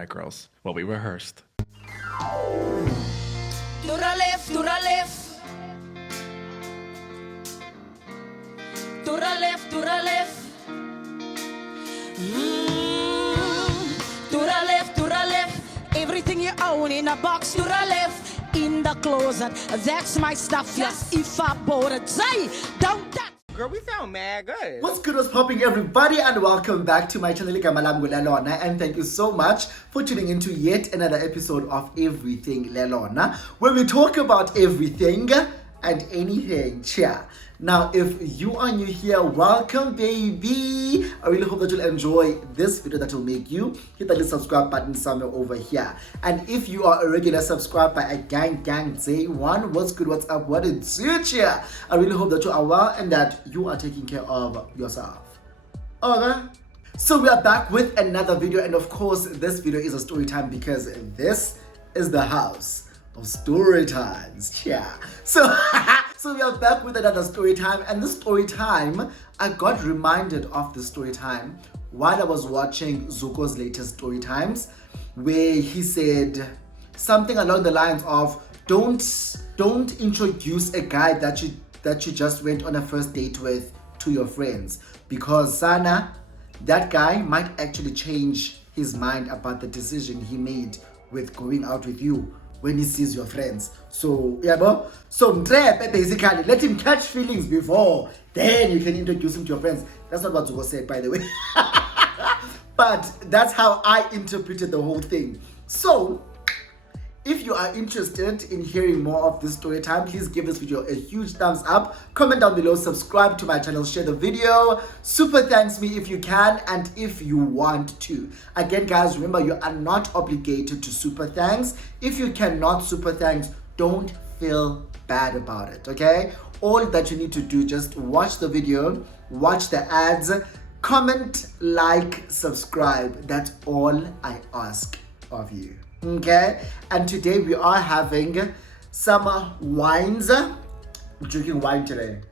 right, girls. Well, we rehearsed. To the left, to the left. To the left, to the left. To the left, to the left. Everything you own in a box. To the left, in the closet. That's my stuff. Yes, if I bought it, say, don't touch. Girl, we sound mad good. What's good, what's popping, everybody, and welcome back to my channel, Lelona, and thank you so much for tuning into yet another episode of Everything Lelona, where we talk about everything and anything. Cheer. Now, if you are new here, welcome, baby. I really hope that you'll enjoy this video that will make you hit that little subscribe button somewhere over here. And if you are a regular subscriber, a gang day one, what's good, what's up, what is it? I really hope that you are well and that you are taking care of yourself. Okay. So we are back with another video, and of course, this video is a story time because this is the house of story times. Yeah. So we are back with another story time, and this story time, I got reminded of the story time while I was watching Zuko's latest story times, where he said something along the lines of don't introduce a guy that you just went on a first date with to your friends, because Sana, that guy might actually change his mind about the decision he made with going out with you when he sees your friends. So, yeah, bro. So, basically, let him catch feelings before, then you can introduce him to your friends. That's not what Zuko said, by the way. But that's how I interpreted the whole thing. So, if you are interested in hearing more of this story time, please give this video a huge thumbs up, comment down below, subscribe to my channel, share the video, super thanks me if you can and if you want to. Again, guys, remember, you are not obligated to super thanks. If you cannot super thanks, don't feel bad about it, okay? All that you need to do, just watch the video, watch the ads, comment, like, subscribe. That's all I ask of you. Okay, and today we are having some wines. I'm drinking wine today,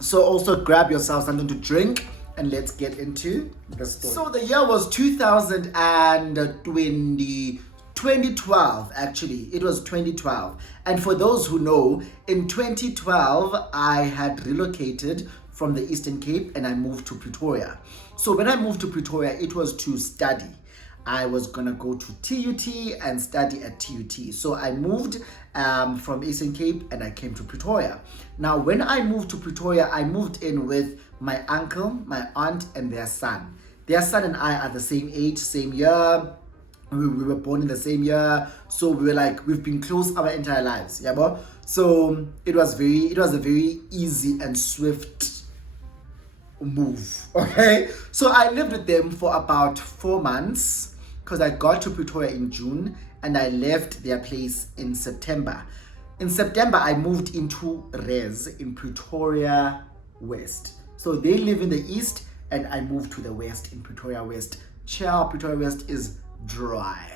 so also grab yourself something to drink and let's get into the story. So the year was 2012. Actually, it was 2012, and for those who know, in 2012 I had relocated from the Eastern Cape and I moved to Pretoria. So when I moved to Pretoria, it was to study. I was gonna go to TUT and study at TUT. So I moved from Eastern Cape and I came to Pretoria. Now, when I moved to Pretoria, I moved in with my uncle, my aunt, and their son. Their son and I are the same age, same year. We were born in the same year. So we were like, we've been close our entire lives. Yeah, bro? So it was a very easy and swift move. Okay, so I lived with them for about 4 months because I got to Pretoria in June and I left their place in September. In September, I moved into Res in Pretoria West. So they live in the east and I moved to the west in Pretoria West. Ciao, Pretoria West is dry.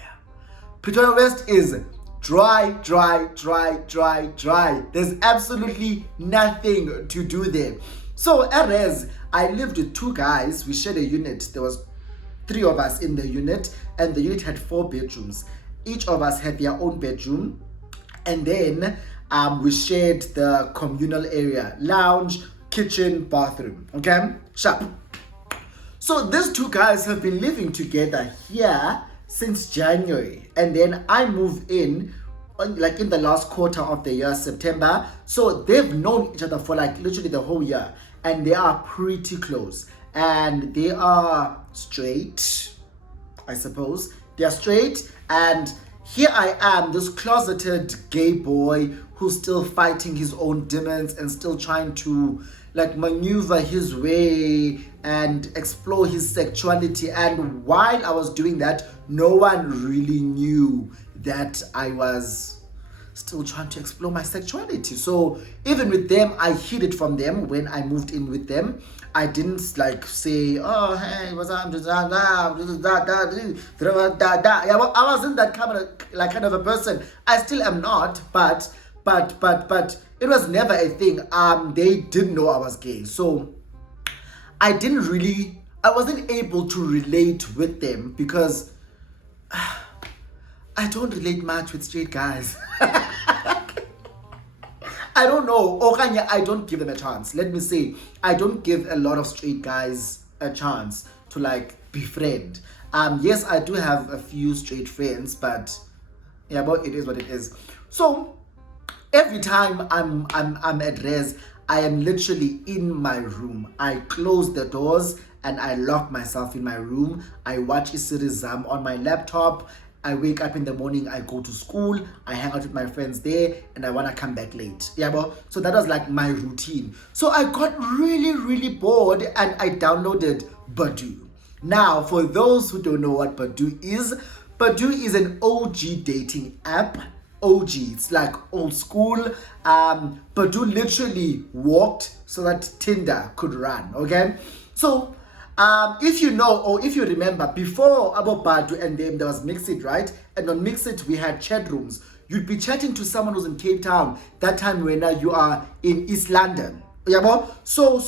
Pretoria West is dry. There's absolutely nothing to do there. So at Res, I lived with 2 guys. We shared a unit. There was 3 of us in the unit, and the unit had 4 bedrooms. Each of us had their own bedroom, and then we shared the communal area: lounge, kitchen, bathroom. Okay, sharp. So these 2 guys have been living together here since January, and then I moved in like in the last quarter of the year, September. So they've known each other for like literally the whole year, and they are pretty close, and they are straight, I suppose. They are straight, and here I am, this closeted gay boy who's still fighting his own demons and still trying to like maneuver his way and explore his sexuality. And while I was doing that, no one really knew that I was still trying to explore my sexuality. So even with them, I hid it from them. When I moved in with them, I didn't like say, oh, hey, what's up? Yeah, well, I wasn't that kind of a person. I still am not, but it was never a thing. They didn't know I was gay. So I didn't really I wasn't able to relate with them because I don't relate much with straight guys. I don't know. Okanya, I don't give them a chance. Let me say, I don't give a lot of straight guys a chance to like befriend. Yes, I do have a few straight friends, but yeah, but it is what it is. So every time I'm at res, I am literally in my room. I close the doors and I lock myself in my room. I watch a series on my laptop. I wake up in the morning, I go to school, I hang out with my friends there, and I want to come back late. Yeah, but so that was like my routine. So I got really bored and I downloaded Badoo. Now, for those who don't know what Badoo is an OG dating app. OG, it's like old school. Badoo literally walked so that Tinder could run, okay? So if you know or if you remember, before about Badoo and them, there was Mixit, right? And on Mixit, we had chat rooms. You'd be chatting to someone who's in Cape Town that time when you are in East London. Yeah, so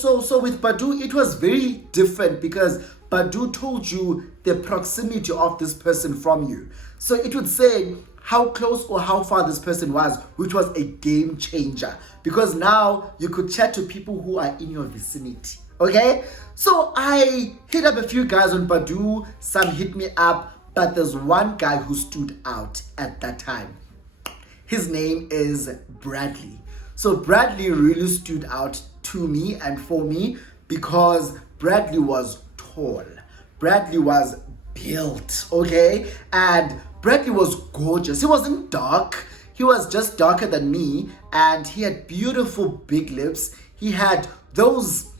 with Badoo, it was very different because Badoo told you the proximity of this person from you. So it would say how close or how far this person was, which was a game changer because now you could chat to people who are in your vicinity. Okay, so I hit up a few guys on Badoo, some hit me up, but there's one guy who stood out at that time. His name is Bradley. So Bradley really stood out to me and for me because Bradley was tall. Bradley was built, okay? And Bradley was gorgeous. He wasn't dark. He was just darker than me and he had beautiful big lips. He had those,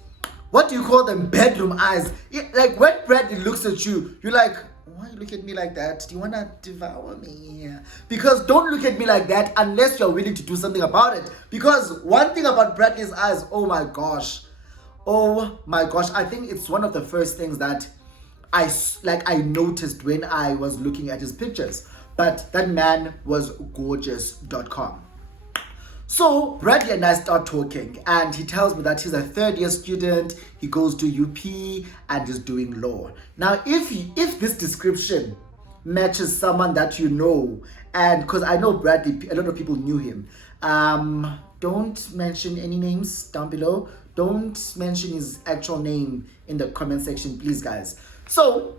what do you call them, bedroom eyes. Like when Bradley looks at you, you're like, why you look at me like that? Do you want to devour me? Because don't look at me like that unless you're willing to do something about it. Because one thing about Bradley's eyes, oh my gosh, I think it's one of the first things that I noticed when I was looking at his pictures. But that man was gorgeous.com. So Bradley and I start talking and he tells me that he's a third-year student, he goes to UP and is doing law. Now if this description matches someone that you know, and because I know Bradley, a lot of people knew him, don't mention any names down below, don't mention his actual name in the comment section, please guys. So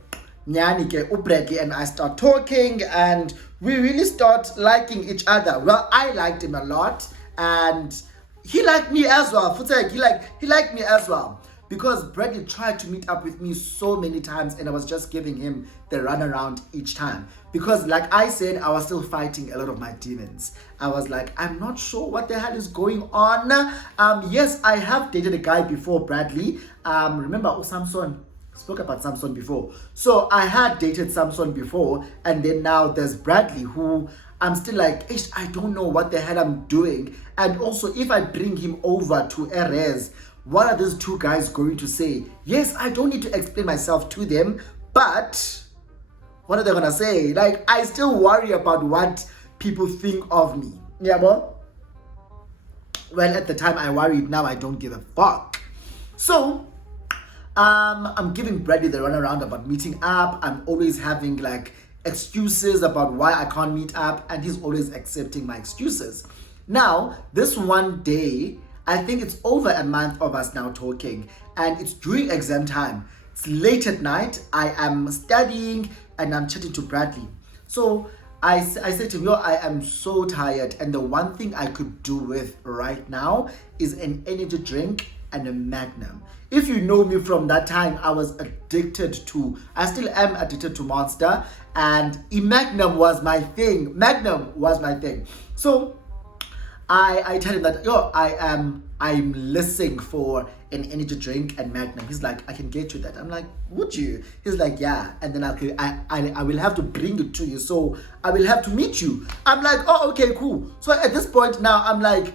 Nyanike, Bradley and I start talking and we really start liking each other. Well, I liked him a lot and he liked me as well. He liked me as well because Bradley tried to meet up with me so many times and I was just giving him the runaround each time because like I said, I was still fighting a lot of my demons. I was like, I'm not sure what the hell is going on. Yes, I have dated a guy before Bradley. Remember Samson? Spoke about Samson before. So I had dated Samson before and then now there's Bradley who I'm still like, I don't know what the hell I'm doing. And also if I bring him over to Erez, what are these two guys going to say? Yes, I don't need to explain myself to them, but what are they gonna say? Like I still worry about what people think of me. Yeah, boy? Well, at the time I worried, now I don't give a fuck. So I'm giving Bradley the runaround about meeting up. I'm always having like excuses about why I can't meet up and he's always accepting my excuses. Now, this one day, I think it's over a month of us now talking and it's during exam time. It's late at night. I am studying and I'm chatting to Bradley. So I said to him, yo, I am so tired and the one thing I could do with right now is an energy drink and a Magnum. If you know me from that time, I still am addicted to Monster and Magnum was my thing. So I tell him that, yo, I'm listening for an energy drink and Magnum. He's like, I can get you that. I'm like, would you? He's like, yeah. And then I will have to bring it to you. So I will have to meet you. I'm like, oh, okay, cool. So at this point now, I'm like,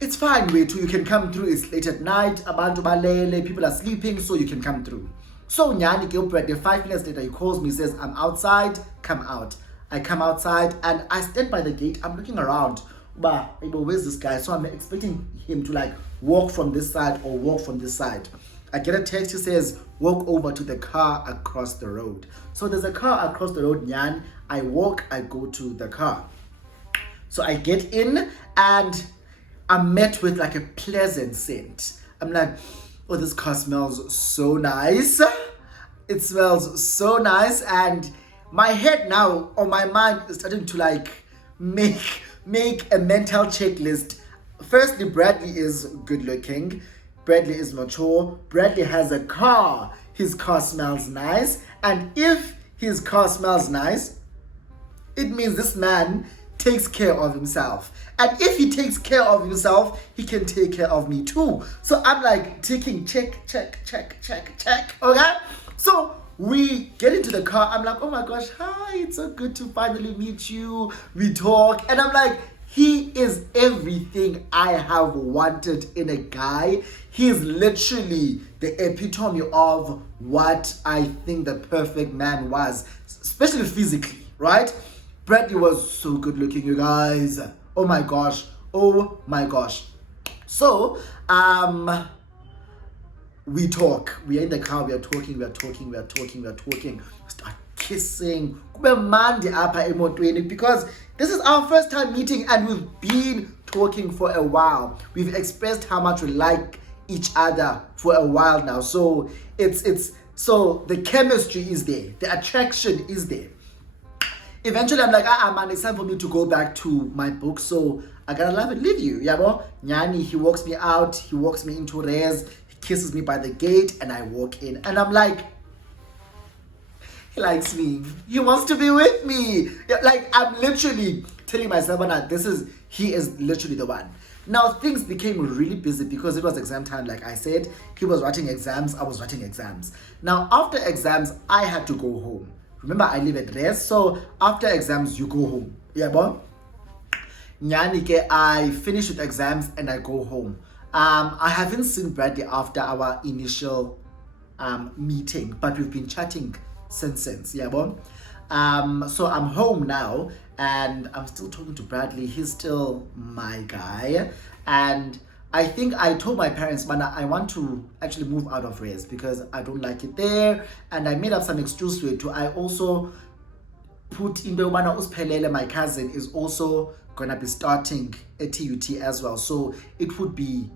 it's fine, wait, you can come through. It's late at night, abantu balele, people are sleeping, so you can come through. So Nyani Gilbert, 5 minutes later, he calls me, says, I'm outside, come out. I come outside and I stand by the gate. I'm looking around. Where's this guy? So I'm expecting him to like walk from this side or walk from this side. I get a text. He says, walk over to the car across the road. So there's a car across the road, Nyan. I walk, I go to the car. So I get in and I'm met with like a pleasant scent. I'm like, oh, this car smells so nice. It smells so nice. And my head now, or my mind is starting to like make a mental checklist. Firstly, Bradley is good looking. Bradley is mature. Bradley has a car. His car smells nice. And if his car smells nice, it means this man takes care of himself. And if he takes care of himself, he can take care of me too. So I'm like ticking check. Okay? So we get into the car. I'm like, oh my gosh, hi, it's so good to finally meet you. We talk. And I'm like, he is everything I have wanted in a guy. He is literally the epitome of what I think the perfect man was, especially physically, right? Bradley was so good looking, you guys. Oh my gosh. So, we talk. We are in the car. We are talking. We start kissing. Because this is our first time meeting and we've been talking for a while. We've expressed how much we like each other for a while now. So so the chemistry is there. The attraction is there. Eventually, I'm like, man, it's time for me to go back to my book. So I gotta love and leave you. Yabo? Nyani, he walks me out. He walks me into res. He kisses me by the gate and I walk in. And I'm like, he likes me. He wants to be with me. Yeah, like, I'm literally telling myself, he is literally the one. Now, things became really busy because it was exam time, like I said. He was writing exams. I was writing exams. Now, after exams, I had to go home. Remember, I live at res, so after exams, you go home. Yeah, boy? Nyanike, I finish with exams and I go home. I haven't seen Bradley after our initial meeting, but we've been chatting since. Yeah, boy? So I'm home now and I'm still talking to Bradley. He's still my guy. And I think I told my parents, man, I want to actually move out of res because I don't like it there. And I made up some excuse to it too. I also put in the Uspelele, my cousin, is also gonna be starting a TUT as well. So it would be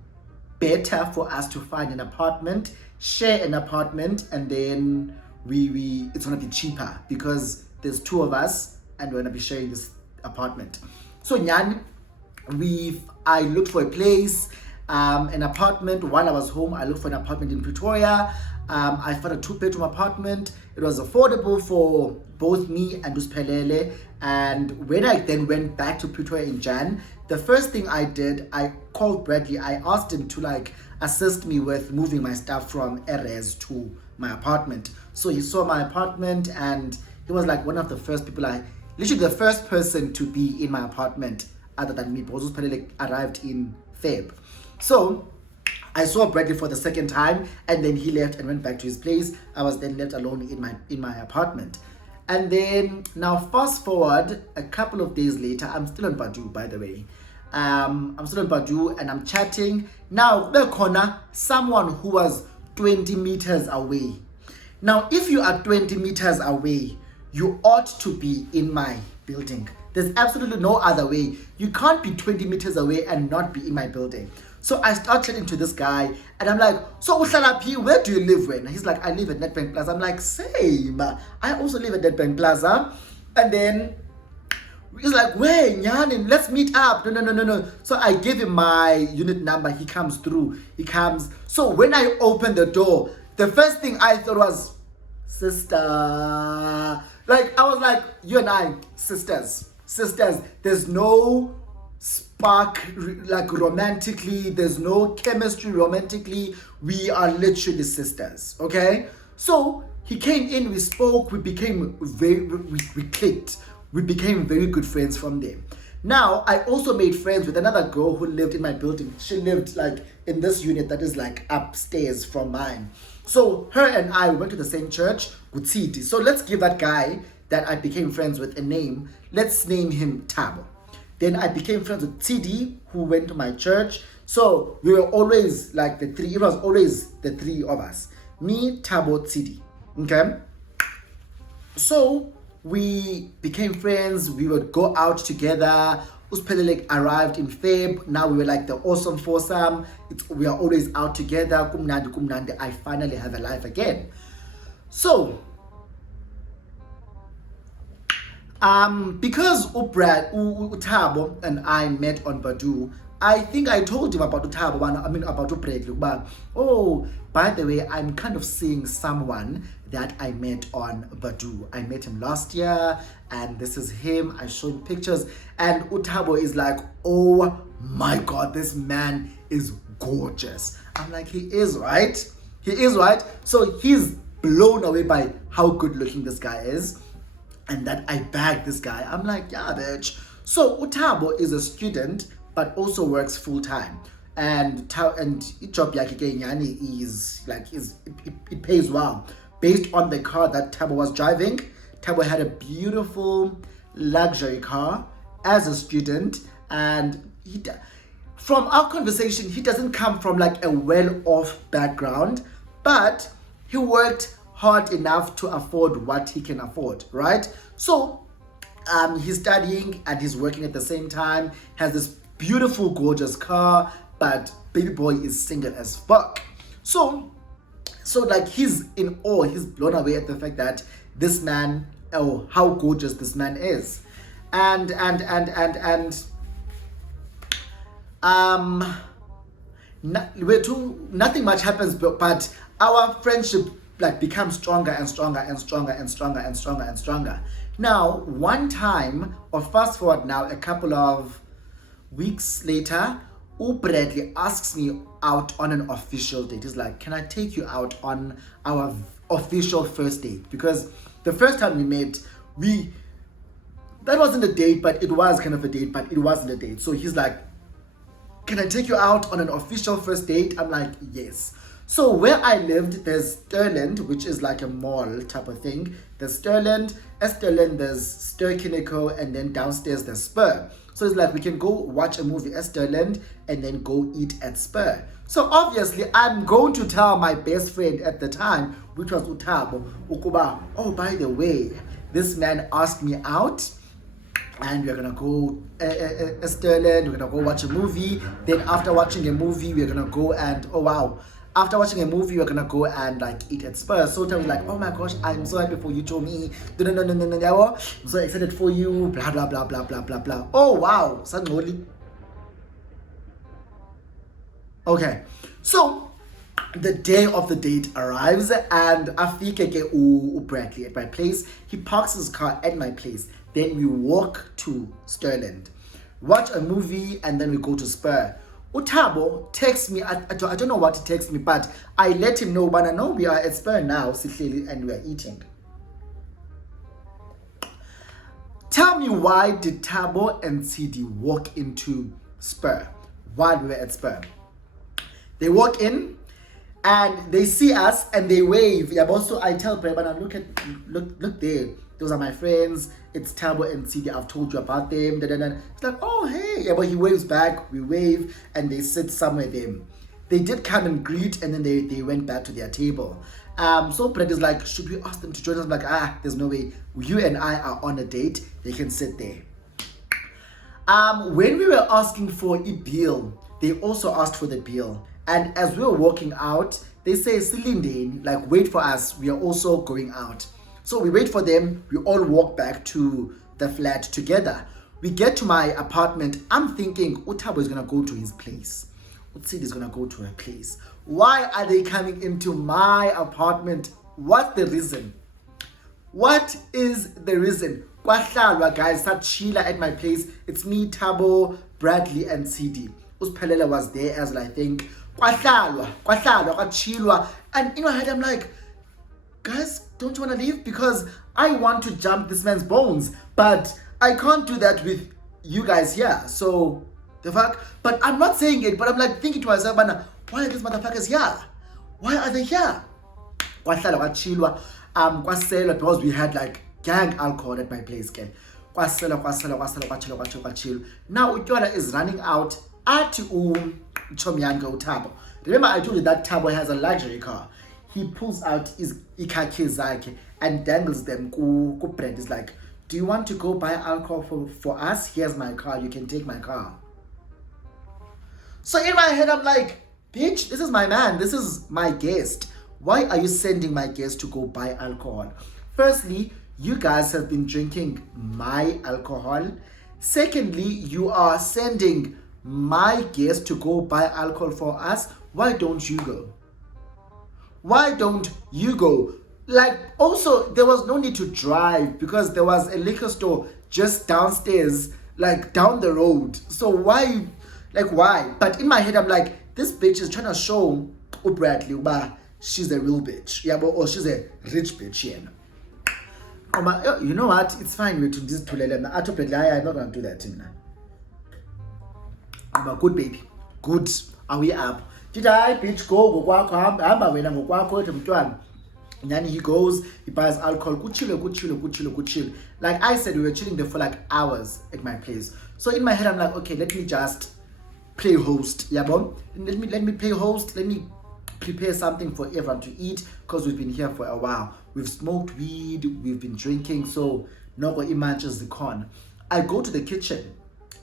better for us to find an apartment, share an apartment, and then it's gonna be cheaper because there's two of us and we're gonna be sharing this apartment. So Nyan, I looked for a place, an apartment. While I was home, I looked for an apartment in Pretoria. I found a 2-bedroom apartment. It was affordable for both me and Uspelele. And when I then went back to Pretoria in Jan, the first thing I did, I called Bradley. I asked him to assist me with moving my stuff from Erez to my apartment. So he saw my apartment and he was like one of the first people, literally the first person to be in my apartment other than me, because Uspelele arrived in Feb. So I saw Bradley for the second time and then he left and went back to his place. I was then left alone in my apartment. And then now fast forward a couple of days later, I'm still on Badoo, by the way. I'm still on Badoo and I'm chatting. Now, someone who was 20 meters away. Now, if you are 20 meters away, you ought to be in my building. There's absolutely no other way. You can't be 20 meters away and not be in my building. So I start chatting to this guy and I'm like, so Uhlalapi, where do you live when? He's like, I live at Nedbank Plaza. I'm like, same. I also live at Nedbank Plaza. And then he's like, wait, Nyanin, let's meet up. No. So I give him my unit number. He comes through. He comes. So when I open the door, the first thing I thought was, sister. I was like, you and I, sisters. There's no spark romantically. There's no chemistry romantically. We are literally sisters. Okay. So he came in. We spoke. We became we clicked. We became very good friends from there. Now I also made friends with another girl who lived in my building. She lived in this unit that is upstairs from mine. So her and I went to the same church, Gutsiti. So let's give that guy that I became friends with a name. Let's name him Tabo. Then I became friends with TD, who went to my church. So we were always like the three. It was always the three of us. Me, Thabo, Tsidi. Okay. So we became friends. We would go out together. Uspelelek arrived in Feb. Now we were like the awesome foursome. We are always out together. Kumnandi, kumnandi. I finally have a life again. So, because Thabo and I met on Badoo, I think I told him about Thabo, about Brad. Oh, by the way, I'm kind of seeing someone that I met on Badoo. I met him last year, and this is him. I showed him pictures, and Thabo is like, oh my God, this man is gorgeous. I'm like, he is, right? He is, right? So he's blown away by how good looking this guy is, and that I bagged this guy. I'm like, yeah, bitch. So Thabo is a student, but also works full time, and job is like it pays well. Based on the car that Thabo was driving, Thabo had a beautiful luxury car as a student, and from our conversation, he doesn't come from like a well-off background, but he worked hard enough to afford what he can afford, right? So he's studying and he's working at the same time, has this beautiful, gorgeous car, but baby boy is single as fuck. So like he's in awe, he's blown away at the fact that this man, oh, how gorgeous this man is. Nothing much happens, but our friendship like becomes stronger and stronger and stronger and stronger and stronger and stronger. Now, one time, or fast forward now, a couple of weeks later, Bradley asks me out on an official date. He's like, can I take you out on our official first date? Because the first time we met, that wasn't a date, but it was kind of a date, but it wasn't a date. So he's like, can I take you out on an official first date? I'm like, yes. So where I lived, there's Sterland, which is like a mall type of thing. There's Sterland, there's Ster-Kinnico, and then downstairs there's Spur. So it's like we can go watch a movie at Sterland and then go eat at Spur. So obviously I'm going to tell my best friend at the time, which was Thabo, Ukuba, oh, by the way, this man asked me out, and we're gonna go Sterland, we're gonna go watch a movie. Then after watching a movie, we're gonna go and, oh wow, after watching a movie, we're gonna go and like eat at Spurs. So I was like, oh my gosh, I'm so happy for you, Tommy. No. I'm so excited for you. Blah blah blah blah blah blah blah. Oh wow, suddenly. Okay, so the day of the date arrives, and Afike Bradley at my place. He parks his car at my place. Then we walk to Sterland, watch a movie, and then we go to Spur. Thabo texts me, I don't know what he texts me, but I let him know, but I know we are at Spur now, and we are eating. Tell me, why did Thabo and CD walk into Spur while we were at Spur? They walk in and they see us and they wave. Yeah, also I tell Brebana, look there. Those are my friends. It's Thabo and CD. I've told you about them. It's like, oh, hey. Yeah, but he waves back. We wave and they sit somewhere there. They did come and greet, and then they went back to their table. So Brett is like, should we ask them to join us? I'm like, there's no way. You and I are on a date. They can sit there. When we were asking for a bill, they also asked for the bill. And as we were walking out, they say, Silindane, like, wait for us. We are also going out. So we wait for them. We all walk back to the flat together. We get to my apartment. I'm thinking Thabo is going to go to his place. Utsidi is going to go to her place. Why are they coming into my apartment? What's the reason? What is the reason? Kwahlalwa, guys, Chila at my place. It's me, Thabo, Bradley, and CD. Uspelela was there as well, I think. Kwahlalwa, kwachilwa. And in my head, I'm like, guys, don't you want to leave? Because I want to jump this man's bones, but I can't do that with you guys here. So the fuck? But I'm not saying it, but I'm like thinking to myself, why are these motherfuckers here? Why are they here? Kwachilwa, because we had like gang alcohol at my place. Now Utyola is running out. Chomyanga Utabo. Remember, I told you that Tabo has a luxury car. He pulls out his ikaki and dangles them. Brett is like, do you want to go buy alcohol for us? Here's my car. You can take my car. So in my head, I'm like, bitch, this is my man. This is my guest. Why are you sending my guest to go buy alcohol? Firstly, you guys have been drinking my alcohol. Secondly, you are sending my guest to go buy alcohol for us. Why don't you go? Why don't you go? Like, also, there was no need to drive because there was a liquor store just downstairs, like down the road. So why? But in my head, I'm like, this bitch is trying to show Bradley she's a real bitch. Yeah, or she's a rich bitch. Yeah. You know what? It's fine with this to let I'm not gonna do that. I'm a good baby. Good. Are we up? Did I bitch go and then he goes, he buys alcohol, good chill. Like I said, we were chilling there for like hours at my place. So in my head, I'm like, okay, let me just play host. Yeah, bro. Let me play host. Let me prepare something for everyone to eat because we've been here for a while. We've smoked weed, we've been drinking, so no imagines the con. I go to the kitchen.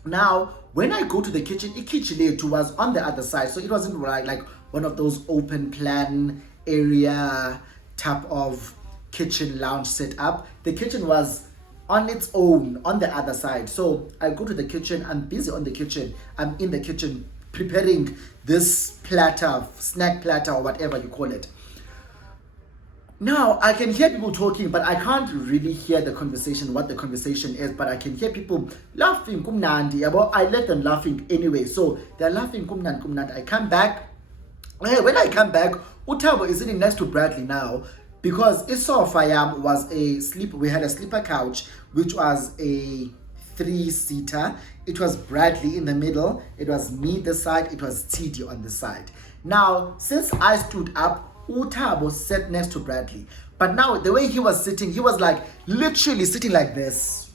Now, when I go to the kitchen, the kitchen was on the other side, so it wasn't like one of those open plan area type of kitchen lounge setup. The kitchen was on its own on the other side. So I go to the kitchen, I'm busy on the kitchen, I'm in the kitchen preparing this platter, snack platter or whatever you call it. Now I can hear people talking, but I can't really hear the conversation, what the conversation is, but I can hear people laughing, kumnandi. I let them laughing anyway. So they're laughing, kumnandi. I come back. When I come back, Utabo is sitting next to Bradley now because Isofayam was a sleep. We had a sleeper couch, which was a 3-seater. It was Bradley in the middle. It was me this side. It was TD on the side. Now, since I stood up, Utabo sat next to Bradley. But now, the way he was sitting, he was like literally sitting like this.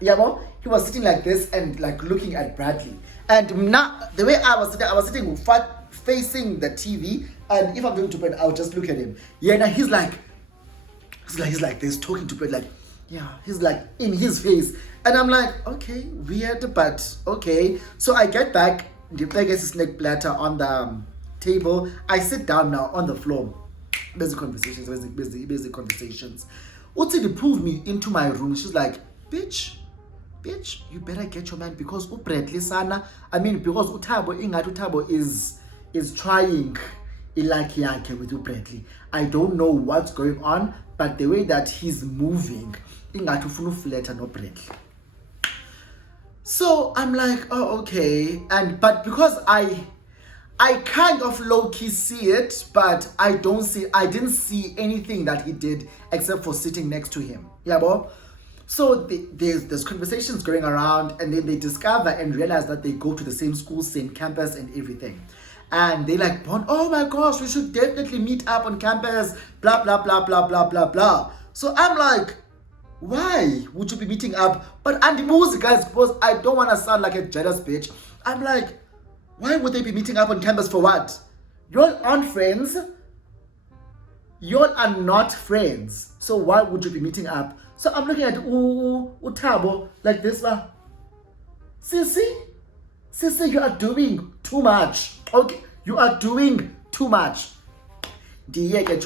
Yeah, well, he was sitting like this and like looking at Bradley. And now, the way I was sitting facing the TV. And if I'm going to bed, I'll just look at him. Yeah, now he's like this, talking to Bradley, like, yeah, he's like in his face. And I'm like, okay, weird, but okay. So I get back, the biggest snack platter on the table. I sit down now on the floor. Busy conversations. Utsidi pulls me into my room. She's like, bitch, you better get your man because Bradley sana. Because Utabo is trying ilaki yake with Bradley. I don't know what's going on, but the way that he's moving, ingatufunu flatter no Bradley. So I'm like, oh, okay. But because I kind of low-key see it, but I didn't see anything that he did except for sitting next to him. Yeah, bro? So there's conversations going around, and then they discover and realize that they go to the same school, same campus and everything. And they like, oh my gosh, we should definitely meet up on campus, blah, blah, blah, blah, blah, blah, blah. So I'm like, why would you be meeting up? But Andy Music, guys, because I don't want to sound like a jealous bitch. I'm like, why would they be meeting up on campus for what? Y'all aren't friends. Y'all are not friends. So why would you be meeting up? So I'm looking at Utabo like this. Sissy, you are doing too much. Okay, you are doing too much. Diyeke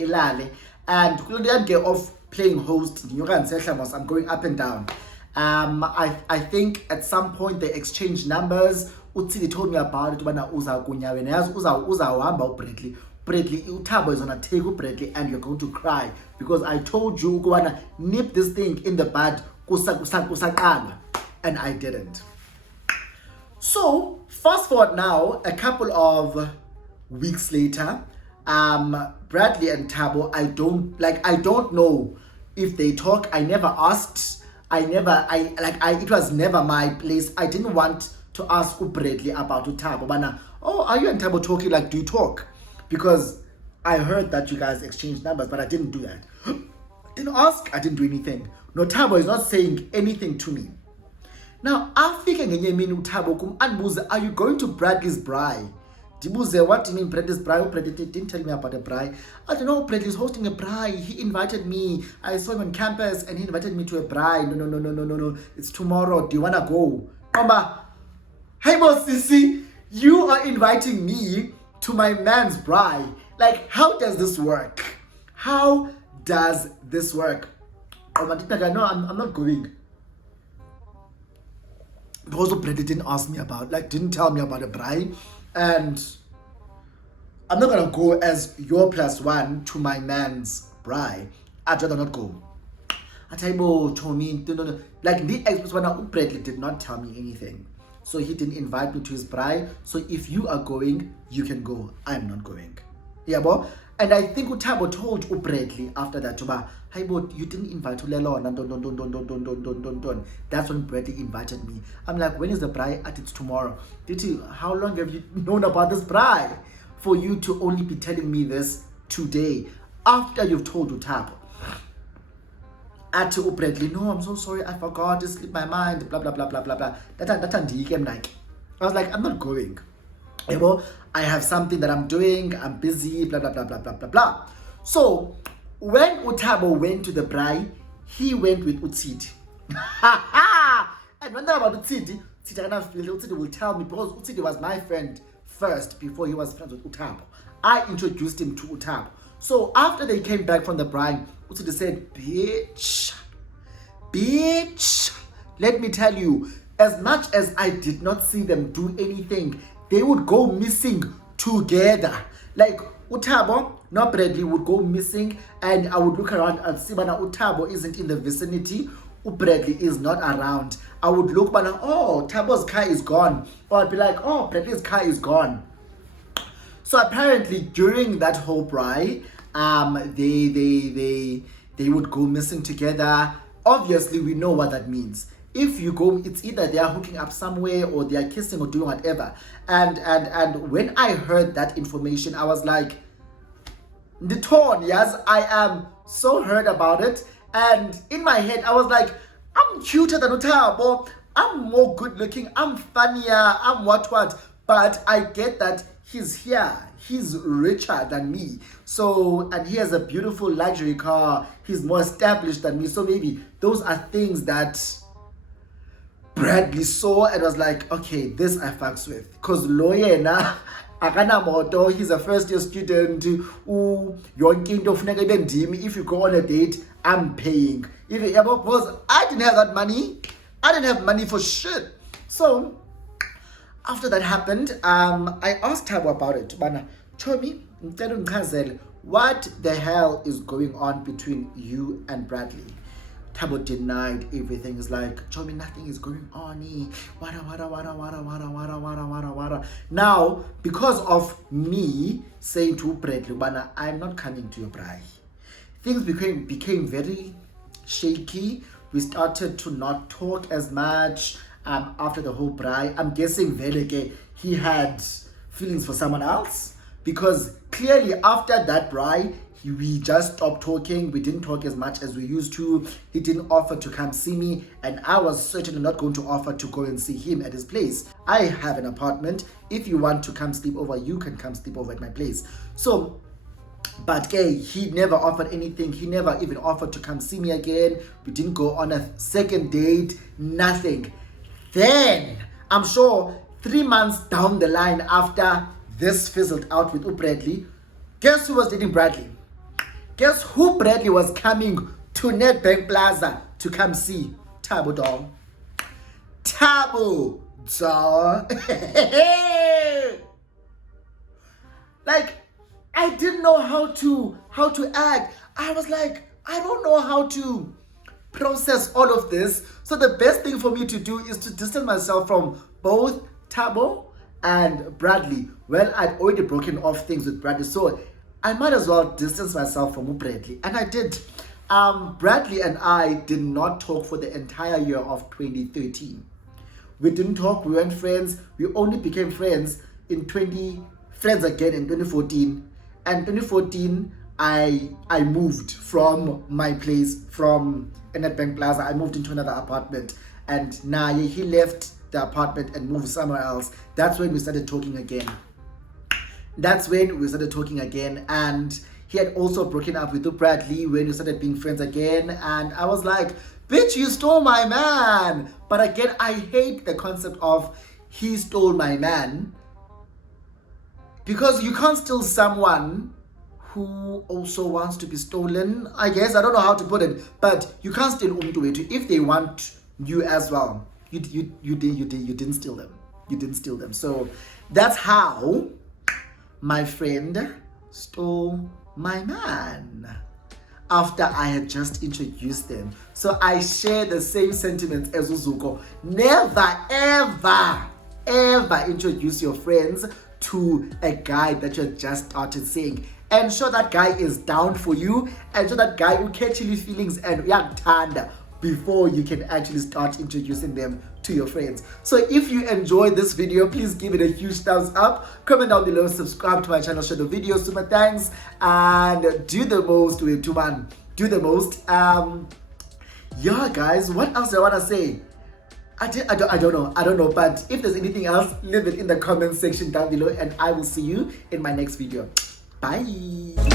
ilale. And kulendiyam get off playing host. I'm going up and down. I think at some point they exchanged numbers. Utsili told me about it when I was out Bradley, Utabo is gonna take Bradley and you're going to cry because I told you gonna nip this thing in the bud and I didn't. So fast forward now a couple of weeks later, Bradley and Tabo, I don't know if they talk. I never asked. It was never my place. I didn't want to ask Bradley about Tabo. But are you and Tabo talking? Like, do you talk? Because I heard that you guys exchanged numbers, but I didn't do that. I didn't ask. I didn't do anything. No, Tabo is not saying anything to me. Now, afike ngenye imini uThabo kum andibuze, are you going to Bradley's braai? Ndibuze, what do you mean Bradley's braai? Bradley didn't tell me about a braai. I don't know, Bradley's hosting a braai. He invited me. I saw him on campus and he invited me to a braai. No. It's tomorrow. Do you want to go? Mama, hey boss Sisi, you are inviting me to my man's braai. Like, how does this work? How does this work? No, I'm not going. Because Bradley didn't ask me about, didn't tell me about a braai, and I'm not gonna go as your plus one to my man's braai. I'd rather not go. I tell you, no. Like the ex-one, Bradley did not tell me anything, so he didn't invite me to his braai. So if you are going, you can go. I'm not going. Yeah, bo. And I think Uthabo told Bradley after that, hey, but you didn't invite Ulelona, don't. That's when Bradley invited me. I'm like, when is the braai? It's tomorrow. How long have you known about this braai for you to only be telling me this today after you've told Uthabo? At Bradley, no, I'm so sorry, I forgot, it slipped my mind, blah. I was like, I'm not going. You know, I have something that I'm doing, I'm busy, blah. So, when Uthabo went to the braai, he went with Utsidi. And when they're about Utsidi, Utsidi will tell me, because Utsidi was my friend first before he was friends with Uthabo. I introduced him to Uthabo. So, after they came back from the braai, Utsidi said, bitch, let me tell you, as much as I did not see them do anything, they would go missing together. Like Uthabo, no Bradley would go missing, and I would look around and see when Uthabo isn't in the vicinity, Bradley is not around. I would look, but oh, Thabo's car is gone. Or I'd be like, oh, Bradley's car is gone. So apparently during that whole braai, they would go missing together. Obviously, we know what that means. If you go, it's either they are hooking up somewhere or they are kissing or doing whatever. And when I heard that information, I was like, the tone, yes, I am so hurt about it. And in my head, I was like, I'm cuter than Uthabo. I'm more good looking. I'm funnier. I'm what. But I get that he's here. He's richer than me. So, and he has a beautiful luxury car. He's more established than me. So maybe those are things that Bradley saw and was like, okay, this I fucks with. Because lawyer na akana moto, he's a first year student. If you go on a date, I'm paying. Because I didn't have that money. I didn't have money for shit. So after that happened, I asked Thabo about it. Bana, Chomi, what the hell is going on between you and Bradley? Thabo denied everything. It's like, Chomi, nothing is going on. Wada. Now, because of me saying to Bradley, Bana, I'm not coming to your braai, things became very shaky. We started to not talk as much after the whole braai. I'm guessing Veleke, he had feelings for someone else, because clearly after that braai, we just stopped talking. We didn't talk as much as we used to. He didn't offer to come see me, and I was certainly not going to offer to go and see him at his place. I have an apartment. If you want to come sleep over, you can come sleep over at my place. So, but he never offered anything. He never even offered to come see me again. We didn't go on a second date, nothing. Then, I'm sure 3 months down the line after this fizzled out with Bradley, guess who was dating Bradley? Guess who Bradley was coming to Nedbank Plaza to come see? Thabo dog. Thabo dog. Like, I didn't know how to act. I was like, I don't know how to process all of this. So the best thing for me to do is to distance myself from both Thabo and Bradley. Well, I'd already broken off things with Bradley, so I might as well distance myself from Bradley. And I did. Bradley and I did not talk for the entire year of 2013. We didn't talk, we weren't friends. We only became friends again in 2014. And 2014, I moved from my place, from Nedbank Plaza. I moved into another apartment. and nah, he left the apartment and moved somewhere else. That's when we started talking again. And he had also broken up with Bradley when we started being friends again. And I was like, bitch, you stole my man. But again, I hate the concept of he stole my man, because you can't steal someone who also wants to be stolen, I guess. I don't know how to put it, but you can't steal umtu if they want you as well. You didn't steal them. You didn't steal them. So that's how my friend stole my man after I had just introduced them. So I share the same sentiments as Uzuko. Never, ever introduce your friends to a guy that you just started seeing. Ensure that guy is down for you. Ensure that guy will catch your feelings and yaktanda before you can actually start introducing them to your friends. So if you enjoyed this video, please give it a huge thumbs up. Comment down below, subscribe to my channel, share the videos, super thanks, and do the most with Tuman. Do the most. Yeah, guys, what else do I want to say? I don't know, but if there's anything else, leave it in the comment section down below, and I will see you in my next video. Bye.